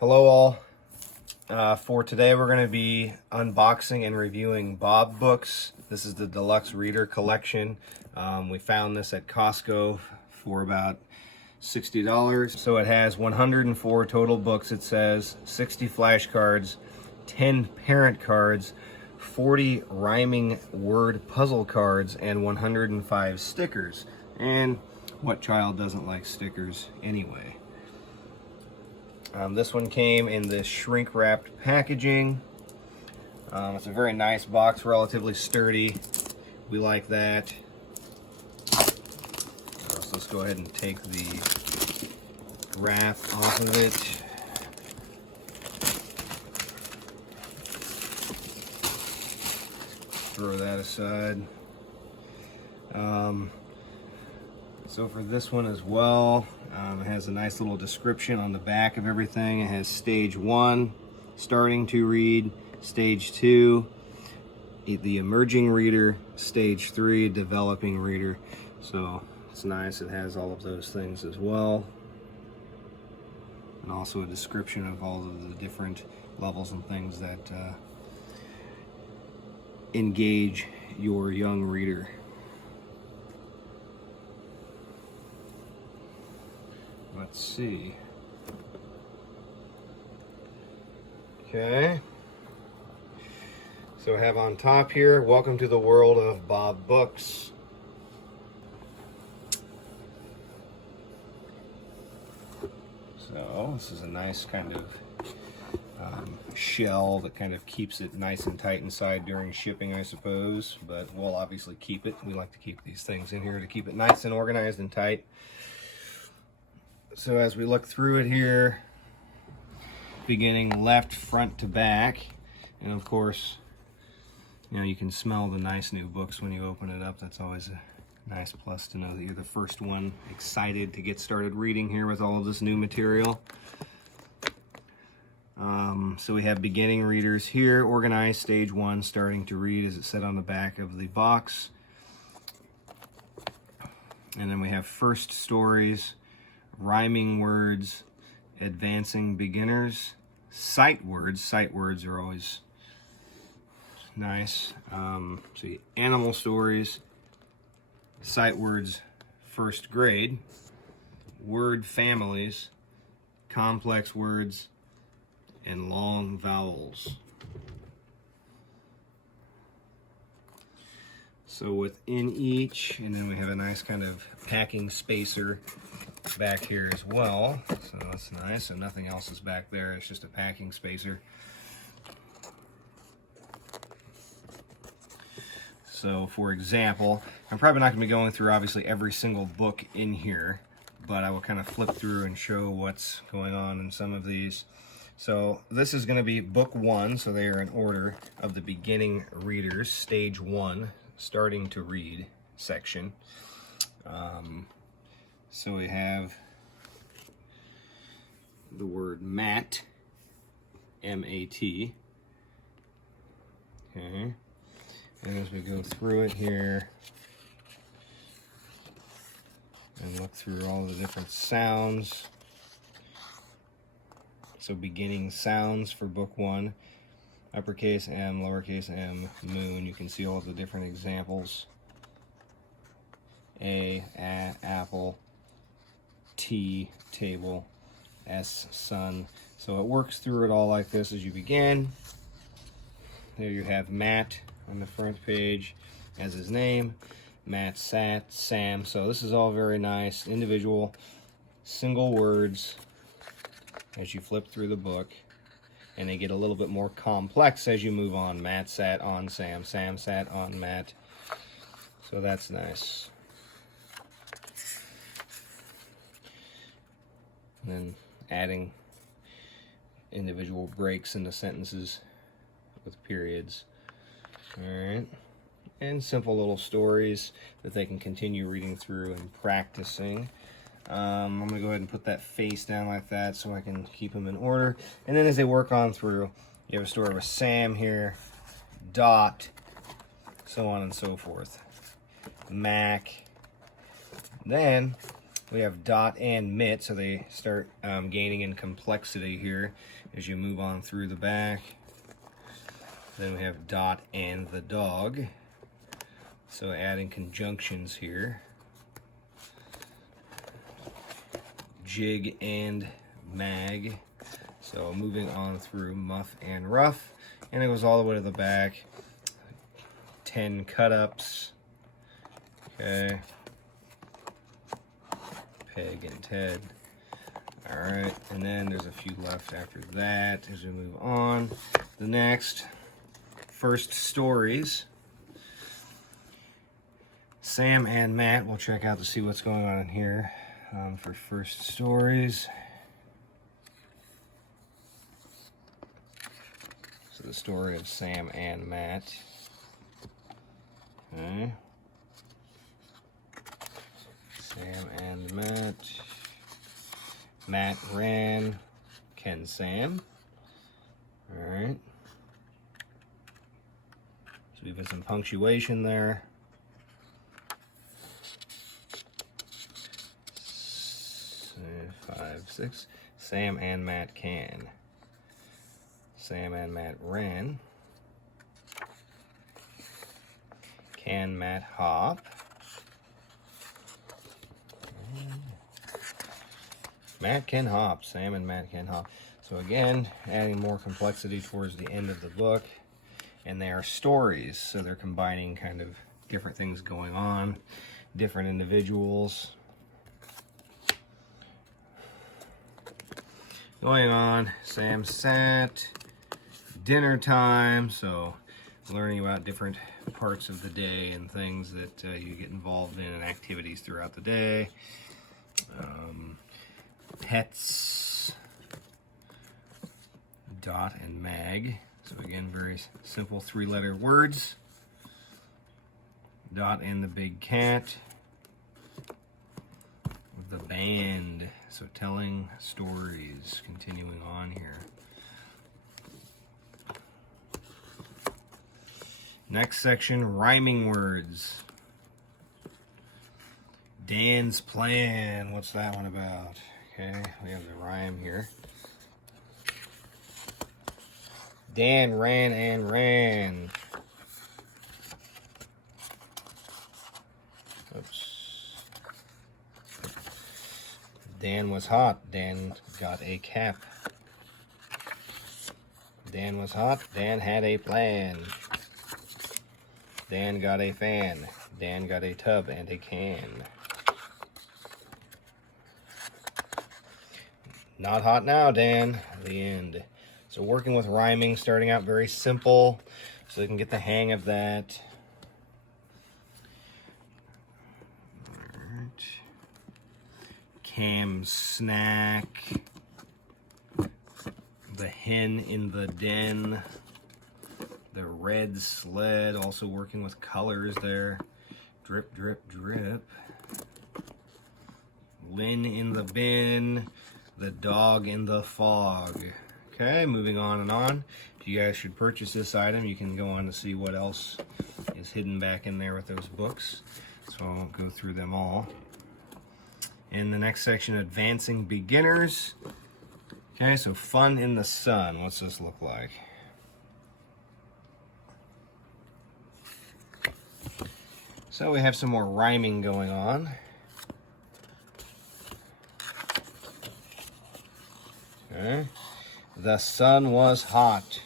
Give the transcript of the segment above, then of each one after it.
Hello all. For today we're going to be unboxing and reviewing Bob books. This is the Deluxe Reader Collection. We found this at Costco for about $60. So it has 104 total books, it says, 60 flashcards, 10 parent cards, 40 rhyming word puzzle cards, and 105 stickers. And what child doesn't like stickers anyway? This one came in this shrink-wrapped packaging. It's a very nice box, relatively sturdy. We like that. So let's go ahead and take the wrap off of it. Throw that aside. So for this one as well, it has a nice little description on the back of everything. It has stage 1, starting to read, stage 2, the emerging reader, stage 3, developing reader. So it's nice, it has all of those things as well. And also a description of all of the different levels and things that engage your young reader. Let's see. Okay. So I have on top here, welcome to the world of Bob books. So this is a nice kind of shell that kind of keeps it nice and tight inside during shipping, I suppose, but we'll obviously keep it. We like to keep these things in here to keep it nice and organized and tight. So as we look through it here, beginning left, front to back, and of course, you know, you can smell the nice new books when you open it up. That's always a nice plus to know that you're the first one excited to get started reading here with all of this new material. So we have beginning readers here, organized, stage 1, starting to read, as it said on the back of the box. And then we have first stories, rhyming words, advancing beginners, sight words. Sight words are always nice. So animal stories, sight words, first grade, word families, complex words, and long vowels. So within each, and then we have a nice kind of packing spacer back here as well. So that's nice. So nothing else is back there. It's just a packing spacer. So for example, I'm probably not going to be going through obviously every single book in here, but I will kind of flip through and show what's going on in some of these. So this is going to be book 1, so they are in order of the beginning readers, stage 1, starting to read section. So we have the word mat, M-A-T. Okay. And as we go through it here and look through all the different sounds. So beginning sounds for book 1, uppercase M, lowercase m, moon. You can see all of the different examples. A, apple, T, table, S, sun. So it works through it all like this as you begin. There you have Matt on the front page as his name. Matt, Sat, Sam. So this is all very nice, individual, single words as you flip through the book. And they get a little bit more complex as you move on. Matt sat on Sam, Sam sat on Matt. So that's nice. And then adding individual breaks into sentences with periods. All right. And simple little stories that they can continue reading through and practicing. I'm going to go ahead and put that face down like that so I can keep them in order. And then as they work on through, you have a story with Sam here, Dot, so on and so forth. Mac. Then We have Dot and Mitt, so they start gaining in complexity here as you move on through the back. Then we have Dot and the dog, so adding conjunctions here. Jig and Mag, so moving on through Muff and Rough, and it goes all the way to the back. 10 cut-ups. Okay. Peg and Ted. Alright, and then there's a few left after that as we move on. The next, First Stories. Sam and Matt, we'll check out to see what's going on in here for First Stories. So the story of Sam and Matt. Okay. Sam and Matt. Matt ran. Ken Sam. Alright. So we've got some punctuation there. 5, 6. Sam and Matt can. Sam and Matt ran. Can Matt hop? Matt can hop. Sam and Matt can hop. So again, adding more complexity towards the end of the book. And they are stories, so they're combining kind of different things going on, different individuals. Going on, Sam sat, dinner time, so learning about different parts of the day and things that you get involved in and activities throughout the day. Pets, Dot and Mag. So again, very simple 3-letter words. Dot and the big cat. The band, so telling stories, continuing on here. Next section, rhyming words. Dan's plan, what's that one about? Okay, we have the rhyme here. Dan ran and ran. Oops. Dan was hot. Dan got a cap. Dan was hot. Dan had a plan. Dan got a fan. Dan got a tub and a can. Not hot now, Dan. The end. So working with rhyming, starting out very simple, so they can get the hang of that. Alright. Cam's snack. The hen in the den. The red sled, also working with colors there. Drip, drip, drip. Lynn in the bin. The dog in the fog. Okay, moving on and on. If you guys should purchase this item, you can go on to see what else is hidden back in there with those books. So I won't go through them all. In the next section, Advancing Beginners. Okay, so Fun in the Sun. What's this look like? So we have some more rhyming going on. Okay. The sun was hot.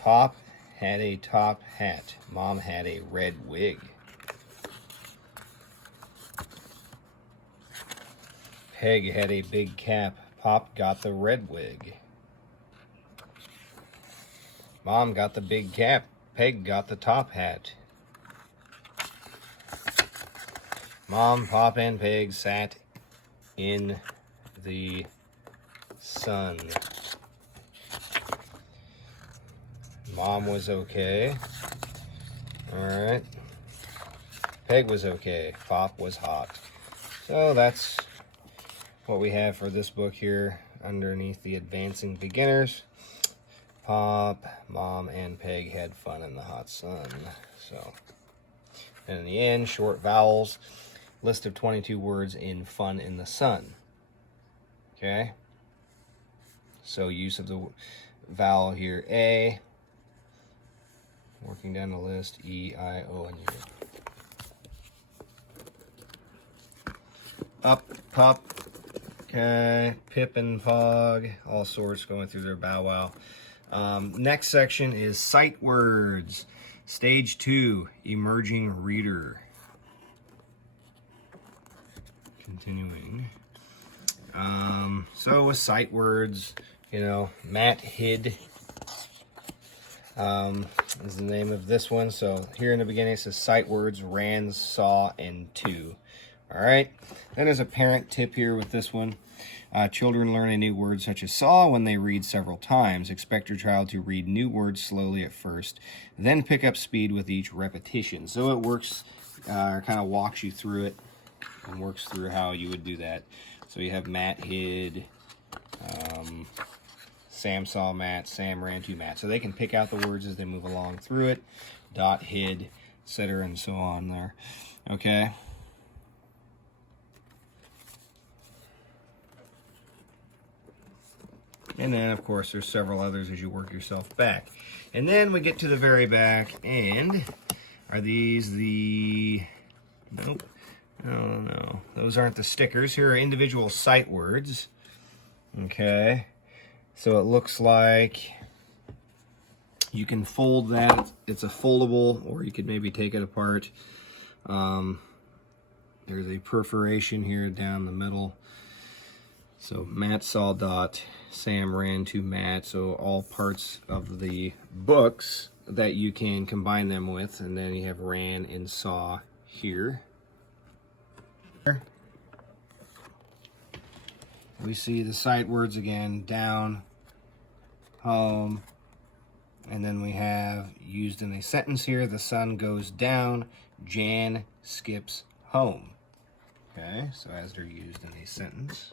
Pop had a top hat. Mom had a red wig. Peg had a big cap. Pop got the red wig. Mom got the big cap. Peg got the top hat. Mom, Pop, and Peg sat in the sun. Mom was okay. Alright. Peg was okay. Pop was hot. So that's what we have for this book here underneath the Advancing Beginners. Pop, Mom, and Peg had fun in the hot sun. So And in the end, short vowels, list of 22 words in Fun in the Sun. Okay? So use of the vowel here, A. Working down the list, E, I, O, and U. Up, pop, okay, pip and pog, all sorts going through their bow wow. Next section is sight words. Stage 2, emerging reader. Continuing. So with sight words, you know, Matt hid is the name of this one. So here in the beginning it says sight words, ran, saw, and to. All right. Then there's a parent tip here with this one. Children learn a new word such as saw when they read several times. Expect your child to read new words slowly at first, then pick up speed with each repetition. So it works, kind of walks you through it and works through how you would do that. So you have Matt hid, Sam saw Matt, Sam ran to Matt. So they can pick out the words as they move along through it. Dot hid, etc., and so on there. Okay. And then, of course, there's several others as you work yourself back. And then we get to the very back, and are these the... Nope. Oh, no. Those aren't the stickers. Here are individual sight words. Okay. So it looks like you can fold that. It's a foldable, or you could maybe take it apart. There's a perforation here down the middle. So Matt saw dot, Sam ran to Matt. So all parts of the books that you can combine them with. And then you have ran and saw here. We see the sight words again, down, home, and then we have used in a sentence here, the sun goes down, Jan skips home. Okay, so as they're used in a sentence.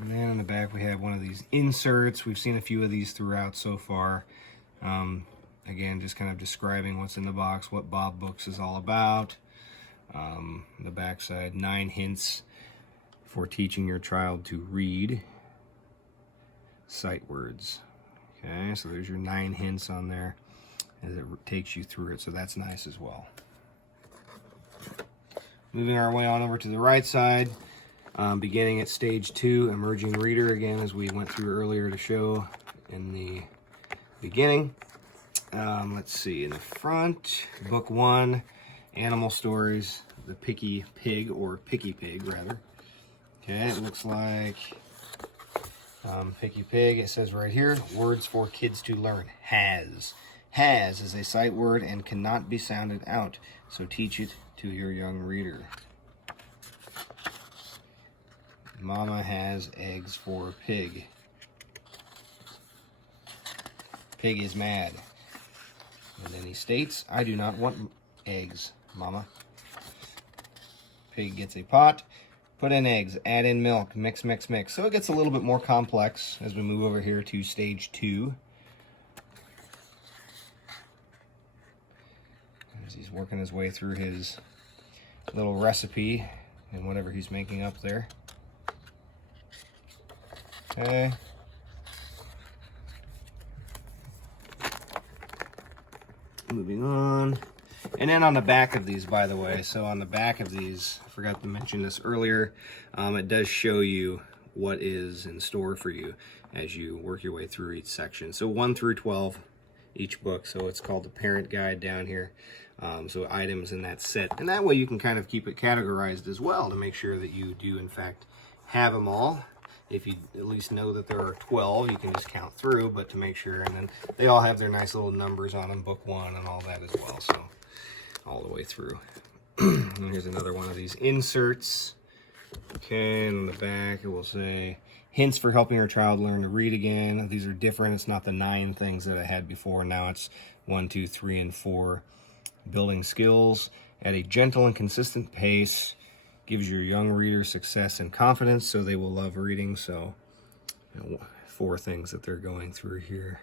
And then in the back we have one of these inserts. We've seen a few of these throughout so far. Again, just kind of describing what's in the box, what Bob Books is all about. The back side, 9 hints for teaching your child to read sight words. Okay, so there's your 9 hints on there as it takes you through it, so that's nice as well. Moving our way on over to the right side, beginning at stage 2, emerging reader, again, as we went through earlier to show in the beginning. Let's see, in the front, book 1, animal stories, the picky pig, or picky pig rather. Okay, it looks like picky pig. It says right here, words for kids to learn. Has. Has is a sight word and cannot be sounded out, so teach it to your young reader. Mama has eggs for pig. Pig is mad. And then he states, I do not want eggs, Mama. Pig gets a pot. Put in eggs, add in milk, mix, mix, mix. So it gets a little bit more complex as we move over here to stage 2. As he's working his way through his little recipe and whatever he's making up there. Okay. Moving on. And then on the back of these, by the way, so on the back of these, I forgot to mention this earlier, it does show you what is in store for you as you work your way through each section. So 1 through 12, each book, so it's called the parent guide down here. So items in that set. And that way you can kind of keep it categorized as well to make sure that you do, in fact, have them all. If you at least know that there are 12, you can just count through, but to make sure, and then they all have their nice little numbers on them, book 1 and all that as well, so all the way through. And here's another one of these inserts. Okay, and on the back it will say, hints for helping your child learn to read again. These are different. It's not the 9 things that I had before. Now it's 1, 2, 3, and 4. Building skills at a gentle and consistent pace. Gives your young reader success and confidence, so they will love reading. So, 4 things that they're going through here.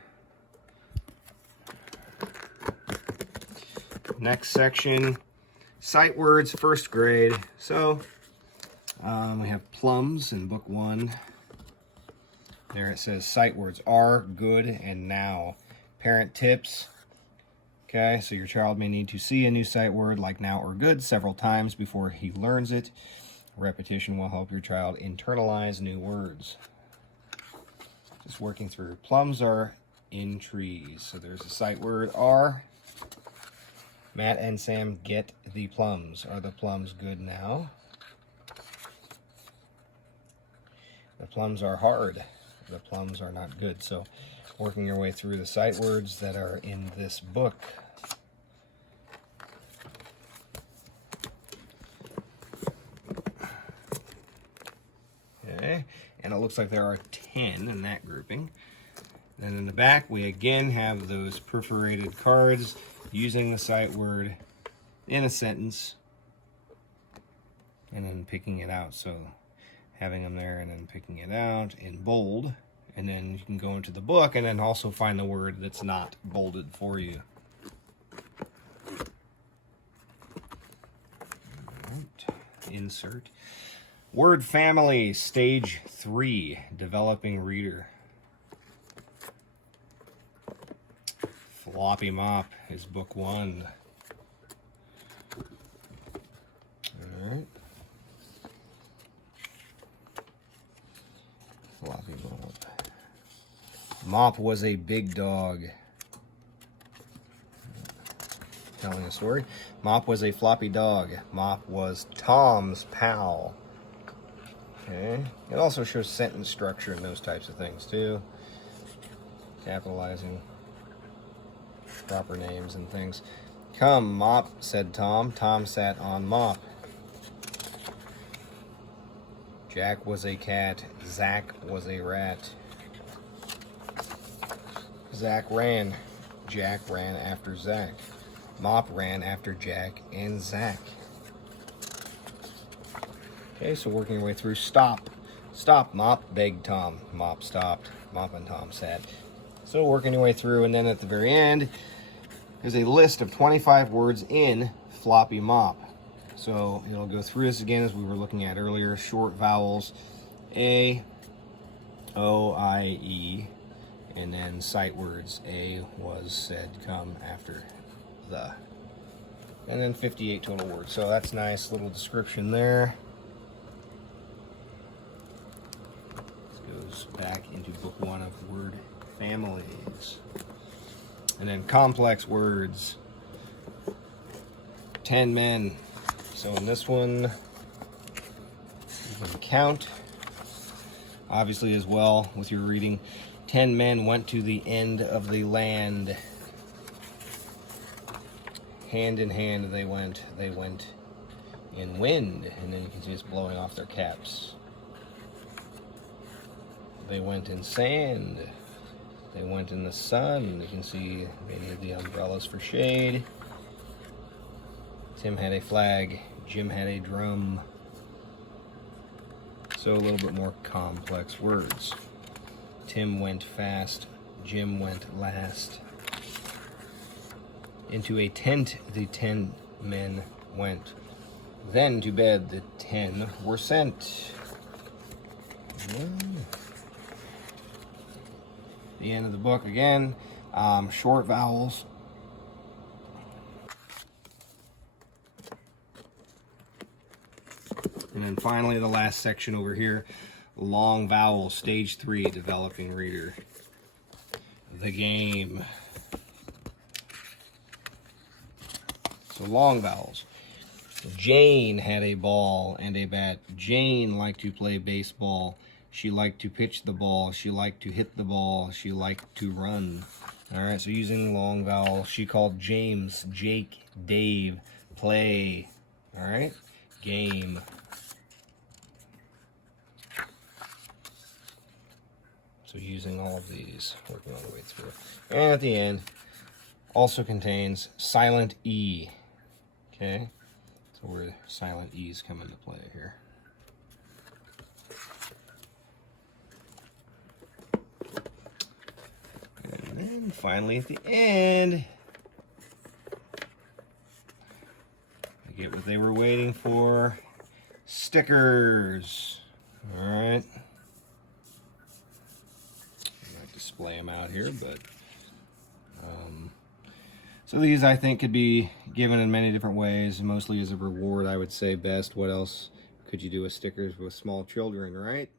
Next section, sight words, first grade. So we have plums in book 1. There it says sight words are, good, and now. Parent tips. Okay, so your child may need to see a new sight word like now or good several times before he learns it. Repetition will help your child internalize new words. Just working through. Plums are in trees. So there's a sight word, are. Matt and Sam get the plums. Are the plums good now? The plums are hard. The plums are not good. So working your way through the sight words that are in this book. Okay, and it looks like there are 10 in that grouping. Then in the back, we again have those perforated cards using the sight word in a sentence and then picking it out. So having them there and then picking it out in bold, and then you can go into the book and then also find the word that's not bolded for you. Right. Insert. Word family, stage 3, developing reader. Floppy mop is book 1. All right. Floppy mop. Mop was a big dog. Telling a story. Mop was a floppy dog. Mop was Tom's pal. Okay. It also shows sentence structure and those types of things too. Capitalizing proper names and things. Come, Mop, said Tom. Tom sat on Mop. Jack was a cat. Zach was a rat. Zach ran. Jack ran after Zach. Mop ran after Jack and Zach. Okay, so working your way through. Stop. Stop, Mop, begged Tom. Mop stopped. Mop and Tom sat. So working your way through, and then at the very end, there's a list of 25 words in Floppy Mop. So it'll go through this again as we were looking at earlier. Short vowels, A, O, I, E, and then sight words. A, was, said, come, after, the. And then 58 total words. So that's nice little description there. Goes back into book 1 of word families. And then complex words. 10 men. So in this one, you can count, obviously, as well with your reading. 10 men went to the end of the land. Hand in hand they went. They went in wind. And then you can see it's blowing off their caps. They went in sand. They went in the sun. You can see they need the umbrellas for shade. Tim had a flag. Jim had a drum. So a little bit more complex words. Tim went fast. Jim went last. Into a tent the 10 men went. Then to bed the 10 were sent. The end of the book again. Short vowels. And then finally the last section over here. Long vowels, stage 3, developing reader. The game. So long vowels. Jane had a ball and a bat. Jane liked to play baseball. She liked to pitch the ball. She liked to hit the ball. She liked to run. All right, so using long vowel, she called James, Jake, Dave, play. All right, game. So using all of these, working all the way through. And at the end, also contains silent E. Okay, so where silent E's come into play here. And then finally at the end, Get what they were waiting for. Stickers. All right. I might display them out here, but so these I think could be given in many different ways, mostly as a reward, I would say best. What else could you do with stickers with small children, right?